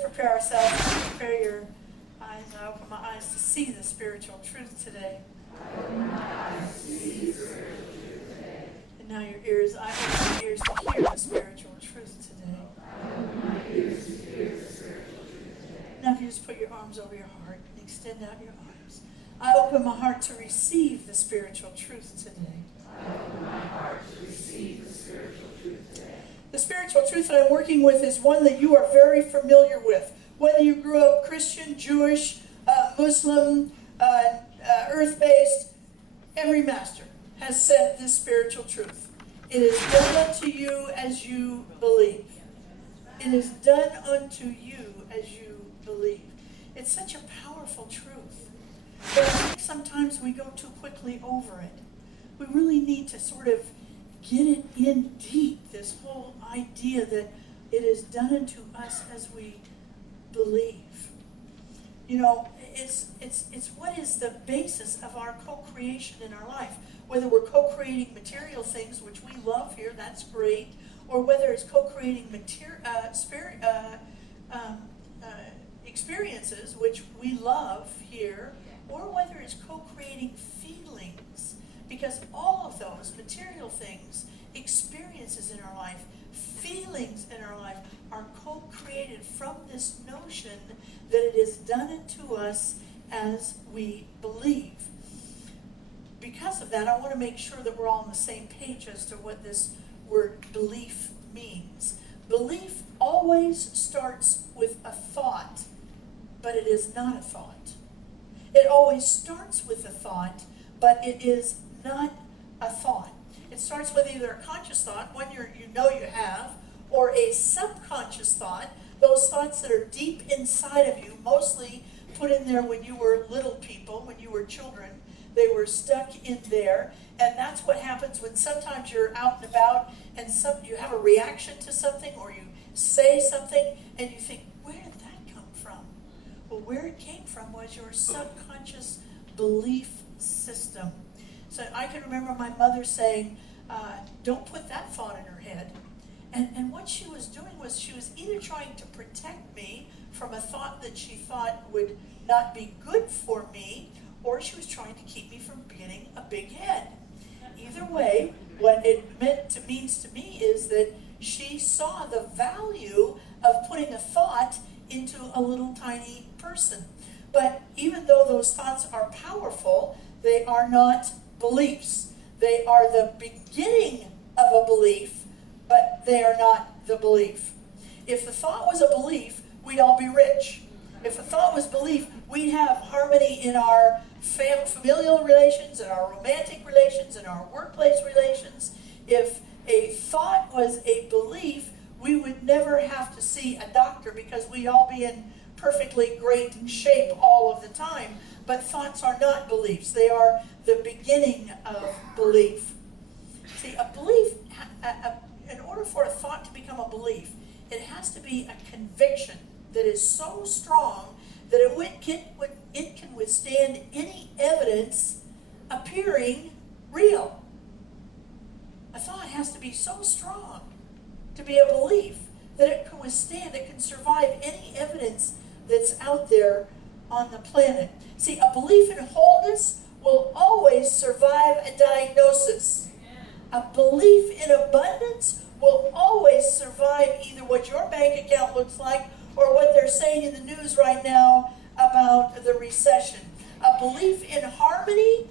prepare ourselves, prepare your eyes. I open my eyes to see the spiritual truth today. And now your ears, I open my ears to hear the spiritual truth today. Now if you just put your arms over your heart and extend out your arms. I open my heart to receive the spiritual truth today. The spiritual truth that I'm working with is one that you are very familiar with. Whether you grew up Christian, Jewish, Muslim, earth-based, every master has said this spiritual truth. It is done unto you as you believe. It is done unto you as you believe. It's such a powerful truth. But I think sometimes we go too quickly over it. We really need to sort of get it in deep, this whole idea that it is done unto us as we believe. You know, it's what is the basis of our co-creation in our life. Whether we're co-creating material things, which we love here, that's great, or whether it's co-creating experiences, which we love here, or whether it's co-creating feelings. Because all of those material things, experiences in our life, feelings in our life, are co-created from this notion that it is done unto us as we believe. Because of that, I want to make sure that we're all on the same page as to what this word belief means. Belief always starts with a thought, but it is not a thought. It always starts with a thought, but it is not a thought. It starts with either a conscious thought, one you know you have, or a subconscious thought, those thoughts that are deep inside of you, mostly put in there when you were little people, when you were children. They were stuck in there, and that's what happens when sometimes you're out and about and you have a reaction to something, or you say something, and you think, where did that come from? Well, where it came from was your subconscious belief system. So I can remember my mother saying, don't put that thought in her head. And what she was doing was she was either trying to protect me from a thought that she thought would not be good for me, or she was trying to keep me from getting a big head. Either way, what it means to me is that she saw the value of putting a thought into a little tiny person. But even though those thoughts are powerful, they are not beliefs. They are the beginning of a belief, but they are not the belief. If the thought was a belief, we'd all be rich. If the thought was belief, we'd have harmony in our familial relations, in our romantic relations, in our workplace relations. If a thought was a belief, we would never have to see a doctor because we'd all be in perfectly great shape all of the time. But thoughts are not beliefs. They are the beginning of belief. See, a belief, in order for a thought to become a belief, it has to be a conviction that is so strong that it can withstand any evidence appearing real. A thought has to be so strong to be a belief that it can withstand, it can survive any evidence that's out there on the planet. See, a belief in wholeness will always survive a diagnosis. A belief in abundance will always survive either what your bank account looks like or what they're saying in the news right now about the recession. A belief in harmony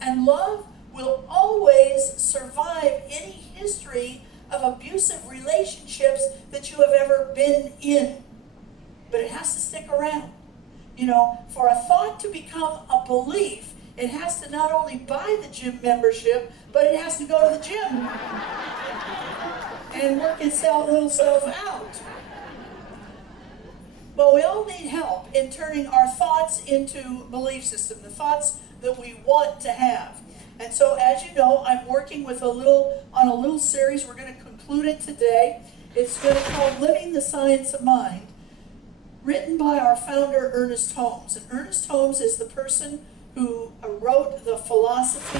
and love will always survive any history of abusive relationships that you have ever been in. But it has to stick around. You know, for a thought to become a belief, it has to not only buy the gym membership, but it has to go to the gym and work itself out. Well, we all need help in turning our thoughts into belief system, the thoughts that we want to have. And so, as you know, I'm working with a little series. We're going to conclude it today. It's going to be called Living the Science of Mind, written by our founder, Ernest Holmes. And Ernest Holmes is the person who wrote the philosophy,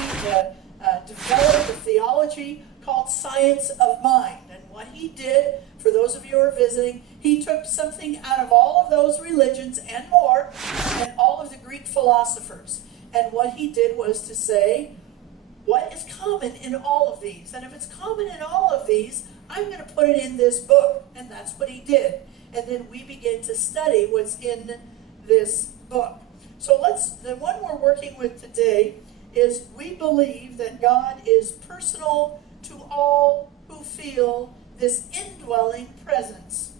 developed the theology called Science of Mind. And what he did, for those of you who are visiting, he took something out of all of those religions and more, and all of the Greek philosophers. And what he did was to say, what is common in all of these? And if it's common in all of these, I'm going to put it in this book. And that's what he did. And then we begin to study what's in this book. So the one we're working with today is we believe that God is personal to all who feel this indwelling presence.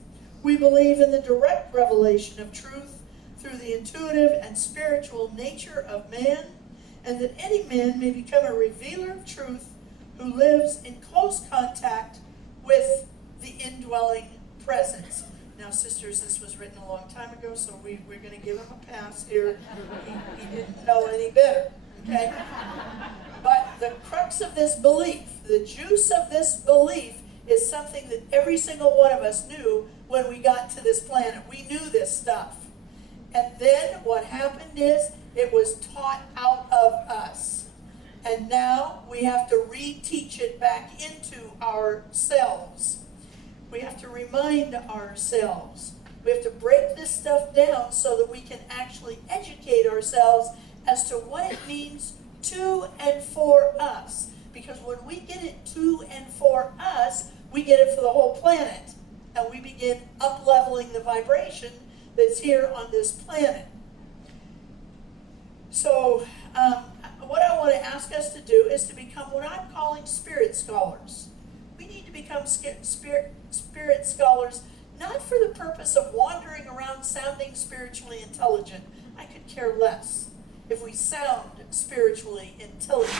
We believe in the direct revelation of truth through the intuitive and spiritual nature of man, and that any man may become a revealer of truth who lives in close contact with the indwelling presence. Now, sisters, this was written a long time ago, so we're going to give him a pass here. He didn't know any better, okay? But the crux of this belief, the juice of this belief, is something that every single one of us knew when we got to this planet. We knew this stuff. And then what happened is it was taught out of us. And now we have to reteach it back into ourselves. We have to remind ourselves. We have to break this stuff down so that we can actually educate ourselves as to what it means to and for us. Because when we get it to and for us, we get it for the whole planet. And we begin up-leveling the vibration that's here on this planet. So, what I want to ask us to do is to become what I'm calling spirit scholars. We need to become spirit scholars, not for the purpose of wandering around sounding spiritually intelligent. I could care less if we sound spiritually intelligent.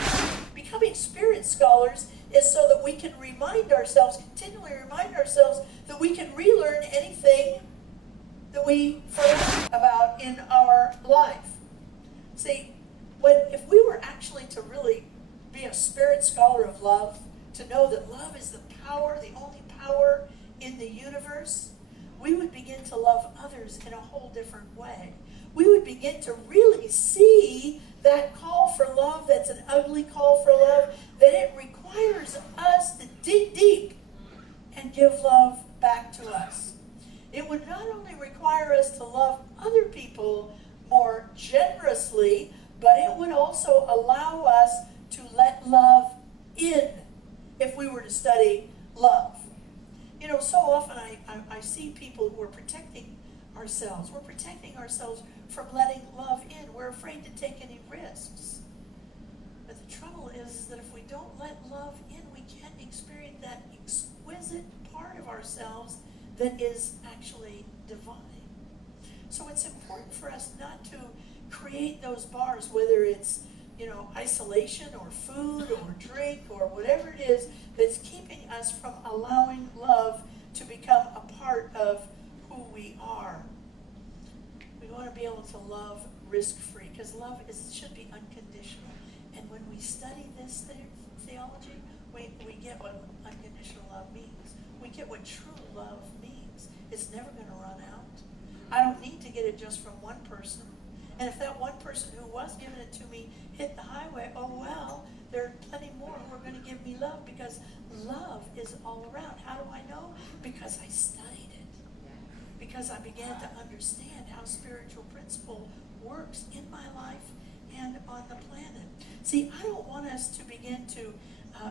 Becoming spirit scholars is so that we can remind ourselves, continually remind ourselves, that we can relearn anything that we forgot about in our life. See, if we were actually to really be a spirit scholar of love, to know that love is the power, the only power in the universe, we would begin to love others in a whole different way. We would begin to really see that call for love that's an ugly call for love, that it requires us to dig deep and give love back to us. It would not only require us to love other people more generously, but it would also allow us to let love in if we were to study love. You know, so often I see people who are protecting ourselves. We're protecting ourselves from letting love in. We're afraid to take any risks. But the trouble is that if we don't let love in, we can't experience that exquisite part of ourselves that is actually divine. So it's important for us not to create those bars, whether it's, isolation or food or drink or whatever it is that's keeping us from allowing love to become a part of who we are. We want to be able to love risk-free, because love should be unconditional. And when we study this theology, we get what unconditional love means. We get what true love means. It's never going to run out. I don't need to get it just from one person. And if that one person who was giving it to me hit the highway, oh well, there are plenty more who are going to give me love, because love is all around. How do I know? Because I studied it. Because I began to understand how spiritual principle works in my life and on the planet. See, I don't want us to begin to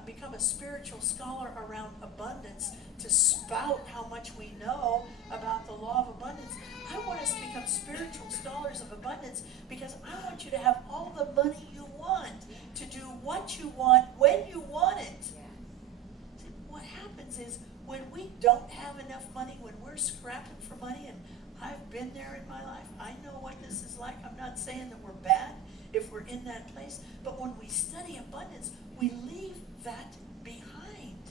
become a spiritual scholar around abundance to spout how much we know about the law of abundance. I want us to become spiritual scholars of abundance, because I want you to have all the money you want, to do what you want, when you want it. See, what happens is when we don't have enough money, when we're scrapping for money, and I've been there in my life, I know what this is like. I'm not saying that we're bad if we're in that place, but when we study abundance, we leave that behind.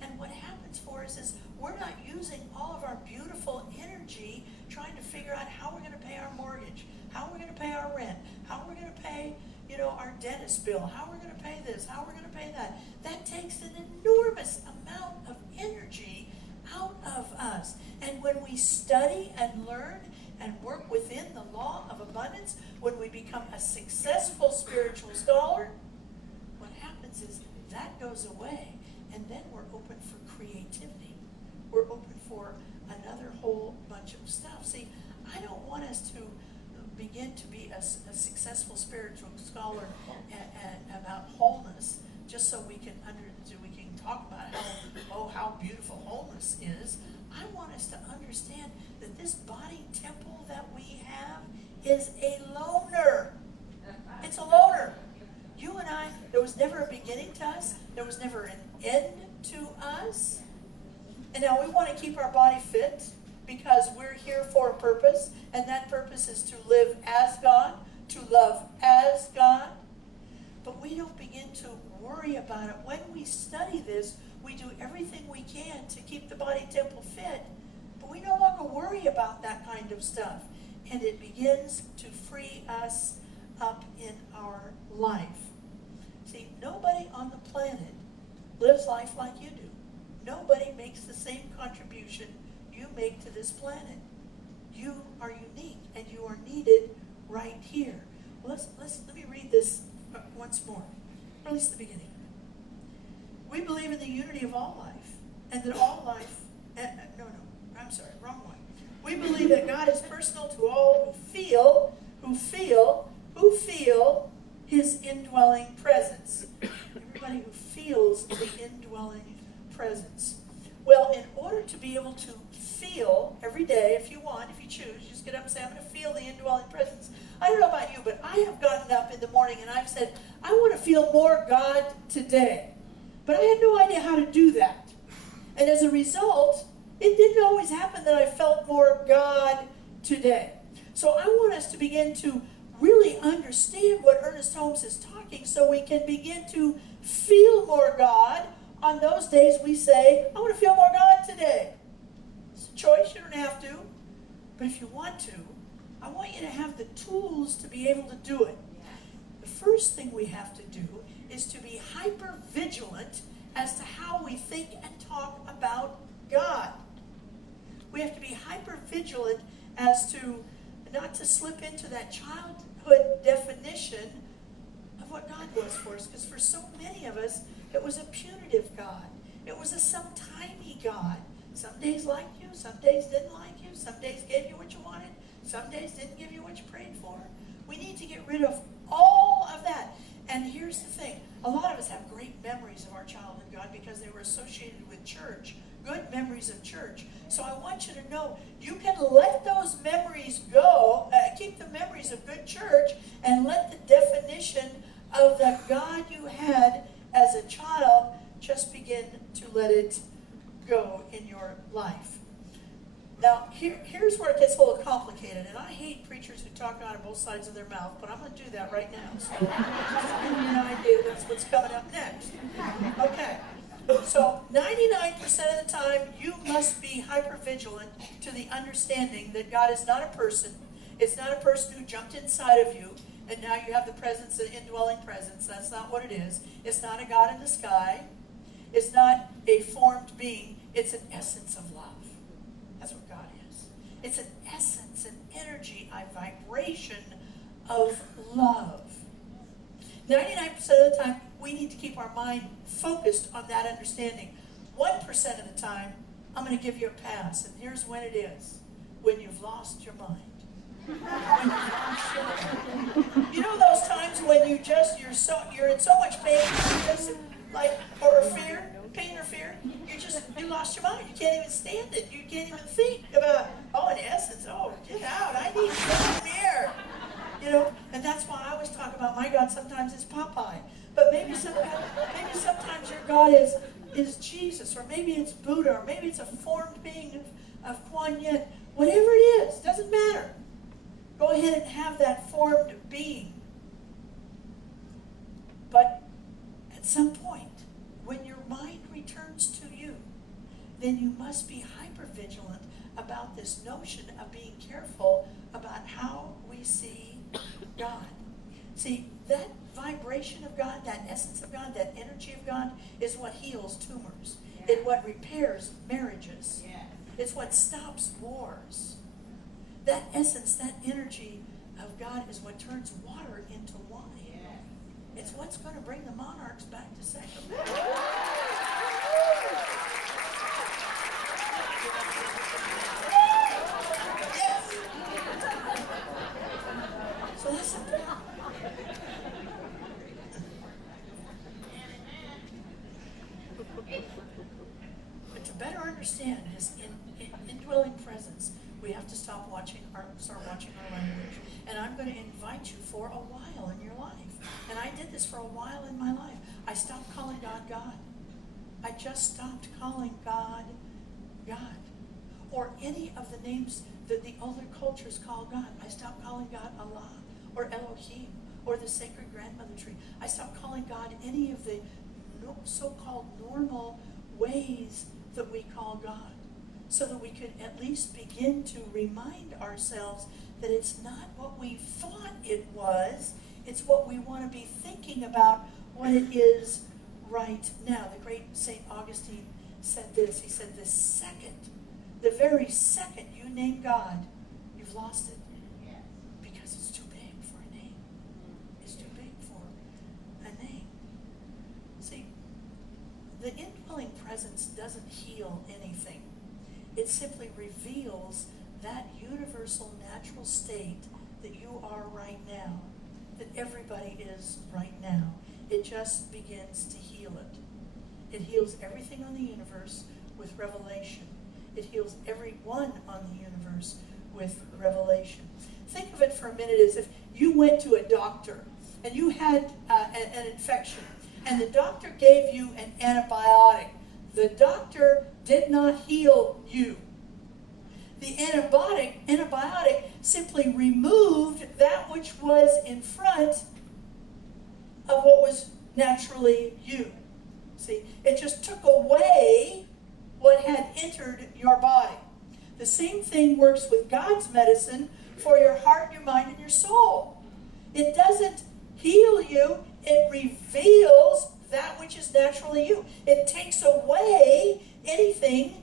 And what happens for us is we're not using all of our beautiful energy trying to figure out how we're going to pay our mortgage, how we're going to pay our rent, how we're going to pay, our dentist bill, how we're going to pay this, how we're going to pay that. That takes an enormous amount of energy out of us. And when we study and learn and work within the law of abundance, when we become a successful spiritual scholar, what happens is that goes away, and then we're open for creativity. want us to begin to be a successful spiritual scholar about wholeness, just so we can talk about how beautiful wholeness is. I want us to understand that this body temple that we have is a loner. It's a loner. You and I, there was never a beginning to us. There was never an end to us. And now we want to keep our body fit because we're here for a purpose, and that purpose is to live as God, to love as God. But we don't begin to worry about it. When we study this, we do everything we can to keep the body temple fit, but we no longer worry about that kind of stuff. And it begins to free us up in our life. See, nobody on the planet lives life like you do. Nobody makes the same contribution you make to this planet. You are unique, and you are needed right here. Well, let me read this once more, or at least the beginning. We believe in the unity of all life, and that all life, wrong one. We believe that God is personal to all who feel his indwelling presence. Everybody who feels the indwelling presence. Well, in order to be able to feel every day, if you choose, just get up and say, I'm going to feel the indwelling presence. I don't know about you, but I have gotten up in the morning and I've said, I want to feel more God today. But I had no idea how to do that. And as a result, it didn't always happen that I felt more God today. So I want us to begin to really understand what Ernest Holmes is talking, so we can begin to feel more God on those days we say, I want to feel more God today. It's a choice, you don't have to. But if you want to, I want you to have the tools to be able to do it. The first thing we have to do is to be hyper vigilant as to how we think and talk about God. We have to be hyper vigilant as to not to slip into that childhood definition of what God was for us. Because for so many of us, it was a punitive God. It was a sometimey God. Some days liked you, some days didn't like you, some days gave you what you wanted, some days didn't give you what you prayed for. We need to get rid of all of that. And here's the thing. A lot of us have great memories of our childhood God because they were associated with church. Good memories of church. So I want you to know, you can let those memories go, keep the memories of good church, and let the definition of the God you had as a child just begin to let it go in your life. Now, here's where it gets a little complicated, and I hate preachers who talk out of both sides of their mouth, but I'm going to do that right now. So just to give you an idea, that's what's coming up next. Okay. So 99% of the time, you must be hyper-vigilant to the understanding that God is not a person. It's not a person who jumped inside of you, and now you have the presence, the indwelling presence. That's not what it is. It's not a God in the sky. It's not a formed being. It's an essence of love. That's what God is. It's an essence, an energy, a vibration of love. 99% of the time, we need to keep our mind focused on that understanding. 1% of the time, I'm going to give you a pass, and here's when it is. When you've lost your mind. When you've lost your mind. You know those times when you're in so much pain, or fear, you lost your mind. You can't even stand it. You can't even think about, in essence, get out. I need to come here. And that's why I always talk about my God sometimes is Popeye. But maybe sometimes your God is Jesus, or maybe it's Buddha, or maybe it's a formed being of Kuan Yin. Whatever it is, doesn't matter. Go ahead and have that formed being. But at some point, when your mind returns to you, then you must be hyper-vigilant about this notion of being careful about how we see God. See, that vibration of God, that essence of God, that energy of God is what heals tumors. Yeah. It's what repairs marriages. Yeah. It's what stops wars. That essence, that energy of God is what turns water into wine. Yeah. It's what's going to bring the monarchs back to second. Yes. better understand his indwelling presence, we have to start watching our language. And I'm going to invite you for a while in your life. And I did this for a while in my life. I stopped calling God God. I just stopped calling God God. Or any of the names that the older cultures call God. I stopped calling God Allah or Elohim or the sacred grandmother tree. I stopped calling God any of the so-called normal ways that we call God, so that we could at least begin to remind ourselves that it's not what we thought it was, it's what we want to be thinking about what it is right now. The great St. Augustine said this. He said, the very second you name God, you've lost it. Because it's too big for a name. It's too big for a name. See, the indwelling presence doesn't heal anything. It simply reveals that universal natural state that you are right now, that everybody is right now. It just begins to heal it. It heals everything on the universe with revelation. It heals everyone on the universe with revelation. Think of it for a minute as if you went to a doctor and you had an infection, and the doctor gave you an antibiotic. The doctor did not heal you. The antibiotic simply removed that which was in front of what was naturally you. See, it just took away what had entered your body. The same thing works with God's medicine for your heart, your mind, and your soul. It doesn't heal you, it reveals that which is naturally you. It takes away anything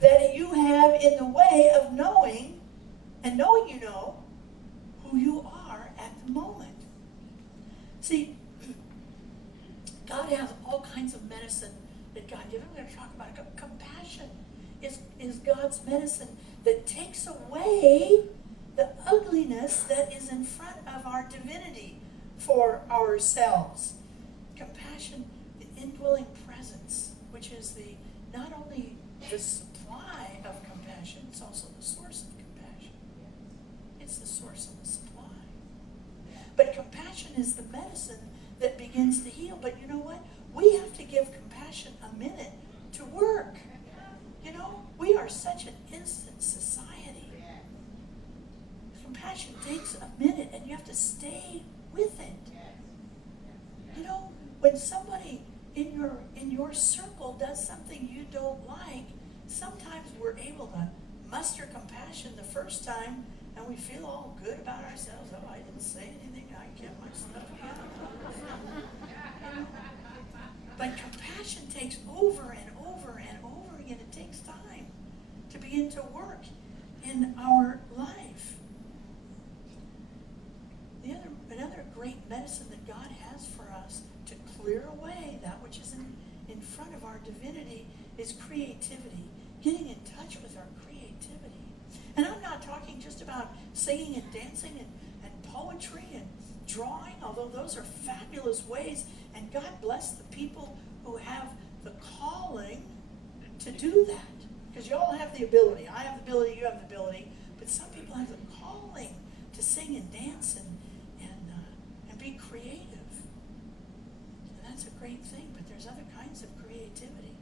that you have in the way of knowing, and knowing you know, who you are at the moment. See, God has all kinds of medicine that God gives. I'm going to talk about it. Compassion is God's medicine that takes away the ugliness that is in front of our divinity for ourselves. Compassion, the indwelling presence, which is the not only the supply of compassion, it's also the source of compassion. It's the source of the supply. But compassion is the medicine that begins to heal. But you know what? We have to give compassion a minute to work. You know, we are such an instant society. Compassion takes a minute, and you have to stay with it. You know, when somebody in your circle does something you don't like, sometimes we're able to muster compassion the first time, and we feel all good about ourselves. Oh, I didn't say anything. I kept my stuff together. You know? But compassion takes over and over and over again. It takes time to begin to work in our life. Another great medicine that God has for us to clear away that which is in front of our divinity is creativity. Getting in touch with our creativity. And I'm not talking just about singing and dancing and poetry and drawing, although those are fabulous ways. And God bless the people who have the calling to do that. Because you all have the ability. I have the ability, you have the ability. But some people have the calling to sing and dance and be creative. And that's a great thing. But there's other kinds of creativity.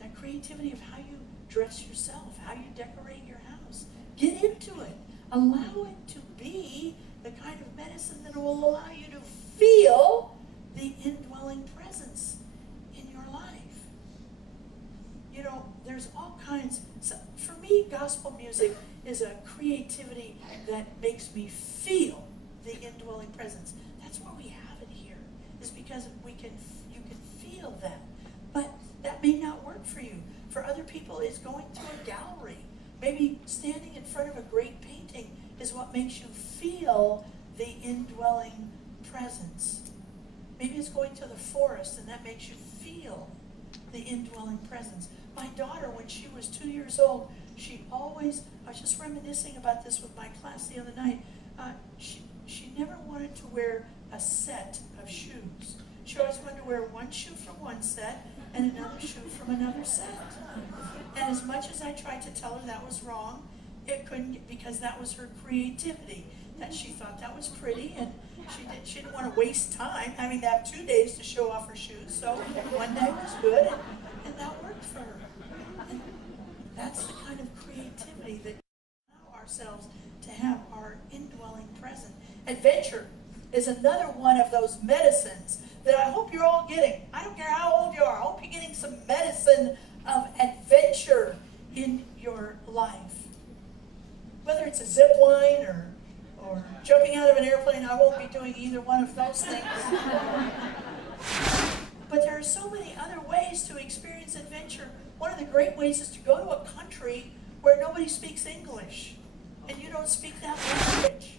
That creativity of how you dress yourself, how you decorate your house. Get into it. Allow it to be the kind of medicine that will allow you to feel the indwelling presence in your life. You know, there's all kinds. So for me, gospel music is a creativity that makes me feel the indwelling presence. That's why we have it here, is because you can feel that. But that may not work for you. For other people, it's going to a gallery. Maybe standing in front of a great painting is what makes you feel the indwelling presence. Maybe it's going to the forest, and that makes you feel the indwelling presence. My daughter, when she was 2 years old, I was just reminiscing about this with my class the other night, she never wanted to wear a set of shoes. She always wanted to wear wear one shoe from one set and another shoe from another set. And as much as I tried to tell her that was wrong, it couldn't, because that was her creativity, that she thought that was pretty, and she didn't want to waste time having to have 2 days to show off her shoes. So one day was good, and that worked for her. And that's the kind of creativity that we allow ourselves to have our indwelling presence. Adventure is another one of those medicines that I hope you're all getting. I don't care how old you are. I hope you're getting some medicine of adventure in your life. Whether it's a zip line or jumping out of an airplane, I won't be doing either one of those things. But there are so many other ways to experience adventure. One of the great ways is to go to a country where nobody speaks English and you don't speak that language.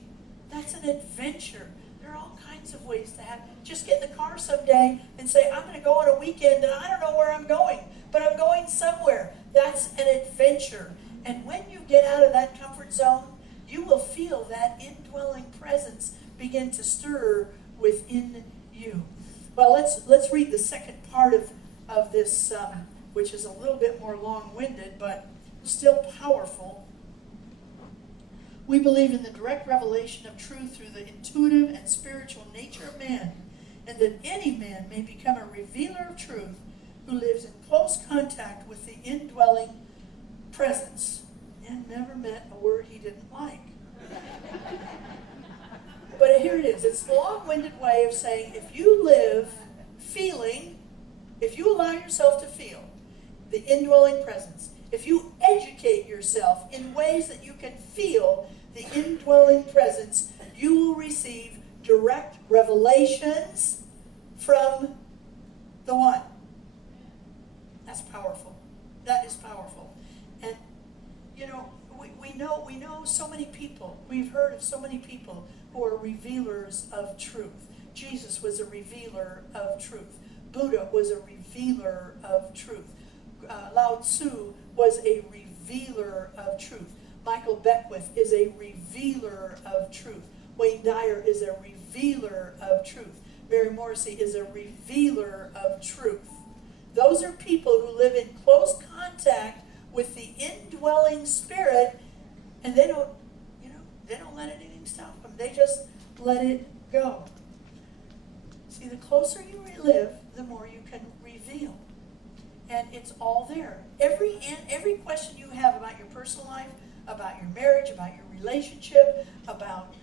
That's an adventure. There are all kinds of ways to have. Just get in the car someday and say, I'm going to go on a weekend and I don't know where I'm going, but I'm going somewhere. That's an adventure. And when you get out of that comfort zone, you will feel that indwelling presence begin to stir within you. Well, let's read the second part of this, which is a little bit more long-winded, but still powerful. We believe in the direct revelation of truth through the intuitive and spiritual nature of man, and that any man may become a revealer of truth who lives in close contact with the indwelling presence. And never met a word he didn't like. But here it is. It's a long-winded way of saying if you live feeling, if you allow yourself to feel the indwelling presence, if you educate yourself in ways that you can feel the indwelling presence, you will receive direct revelations from the one. That's powerful. That is powerful. And you know, we know so many people. We've heard of so many people who are revealers of truth. Jesus was a revealer of truth. Buddha was a revealer of truth. Lao Tzu was a revealer of truth. Michael Beckwith is a revealer of truth. Wayne Dyer is a revealer of truth. Mary Morrissey is a revealer of truth. Those are people who live in close contact with the indwelling spirit, and they don't let anything stop them. They just let it go. See, the closer you live, the more you can reveal. And it's all there. Every question you have about your personal life, about your marriage, about your relationship, about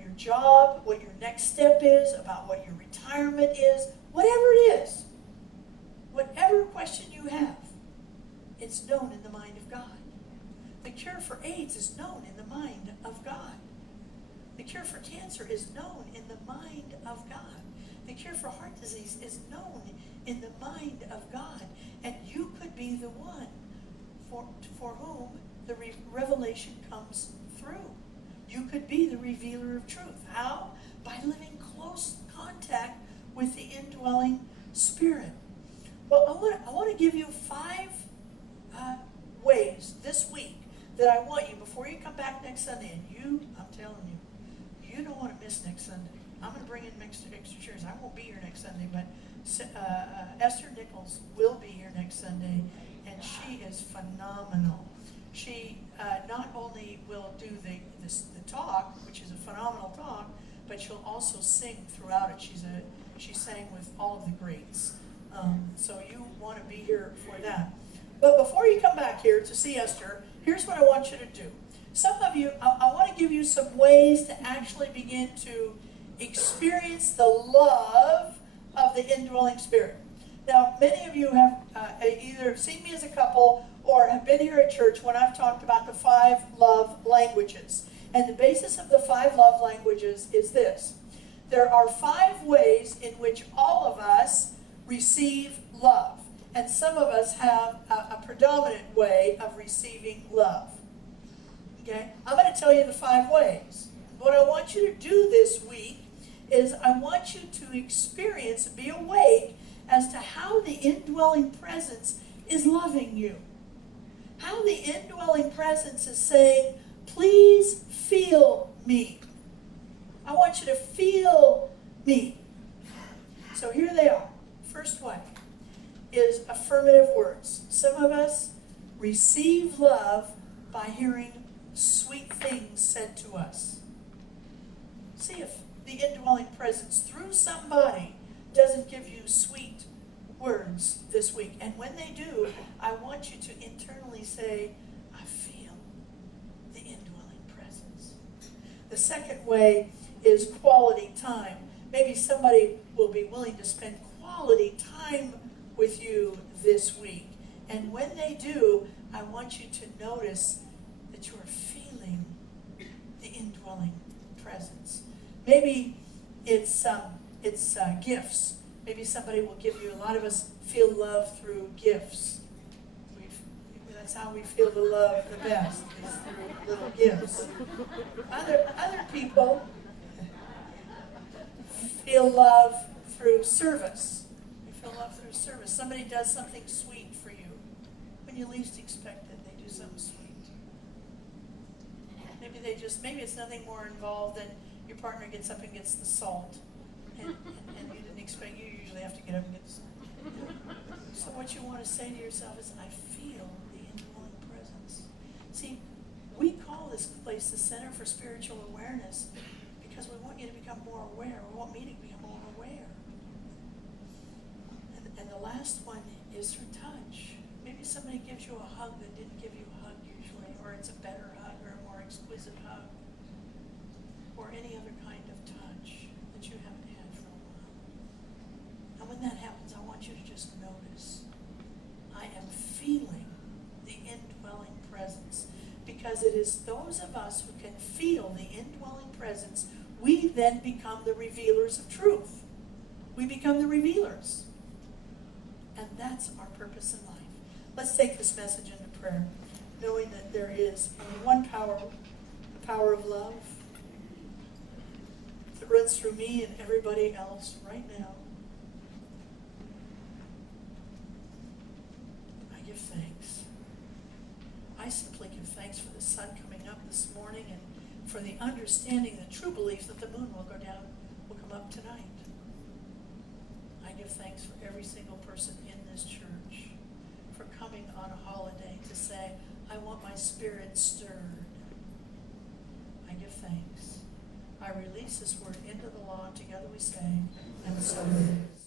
your job, what your next step is, about what your retirement is, whatever it is, whatever question you have, it's known in the mind of God. The cure for AIDS is known in the mind of God. The cure for cancer is known in the mind of God. The cure for heart disease is known in the mind of God. And you could be the one for whom the revelation comes through. You could be the revealer of truth. How? By living close contact with the indwelling spirit. Well, I want to give you 5 ways this week that I want you, before you come back next Sunday, and I'm telling you, you don't want to miss next Sunday. I'm going to bring in extra chairs. I won't be here next Sunday, but Esther Nichols will be here next Sunday, and she is phenomenal. She not only will do the talk, which is a phenomenal talk, but she'll also sing throughout it. She sang with all of the greats. So you want to be here for that. But before you come back here to see Esther, here's what I want you to do. Some of you, I want to give you some ways to actually begin to experience the love of the indwelling spirit. Now, many of you have either seen me as a couple or have been here at church when I've talked about the 5 love languages. And the basis of the 5 love languages is this. There are 5 ways in which all of us receive love. And some of us have a predominant way of receiving love. Okay? I'm going to tell you the 5 ways. What I want you to do this week is I want you to experience, be awake as to how the indwelling presence is loving you. How the indwelling presence is saying, please feel me. I want you to feel me. So here they are. First one is affirmative words. Some of us receive love by hearing sweet things said to us. See if the indwelling presence through somebody doesn't give you sweet words this week. And when they do, I want you to internally say, I feel the indwelling presence. The second way is quality time. Maybe somebody will be willing to spend quality time with you this week. And when they do, I want you to notice that you are feeling the indwelling presence. Maybe it's gifts. Maybe somebody will give you. A lot of us feel love through gifts. That's how we feel the love the best, is through little gifts. Other people feel love through service. You feel love through service. Somebody does something sweet for you. When you least expect it, they do something sweet. Maybe it's nothing more involved than your partner gets up and gets the salt. And you didn't expect, you usually have to get up and get the salt. So what you want to say to yourself is, I feel the indwelling presence. See, we call this place the Center for Spiritual Awareness because we want you to become more aware. We want me to become more aware. And the last one is through touch. Maybe somebody gives you a hug that didn't give you a hug usually, or it's a better hug or a more exquisite hug, or any other kind of touch that you haven't had for a while. And when that happens, I want you to just notice, I am feeling the indwelling presence. Because it is those of us who can feel the indwelling presence, we then become the revealers of truth. We become the revealers. And that's our purpose in life. Let's take this message into prayer, knowing that there is only one power, the power of love, that runs through me and everybody else right now. I give thanks. I simply give thanks for the sun coming up this morning and for the understanding, the true belief that the moon will come up tonight. I give thanks for every single person in this church for coming on a holiday to say, I want my spirit stirred. I give thanks. I release this word into the law. Together we say, and so it is.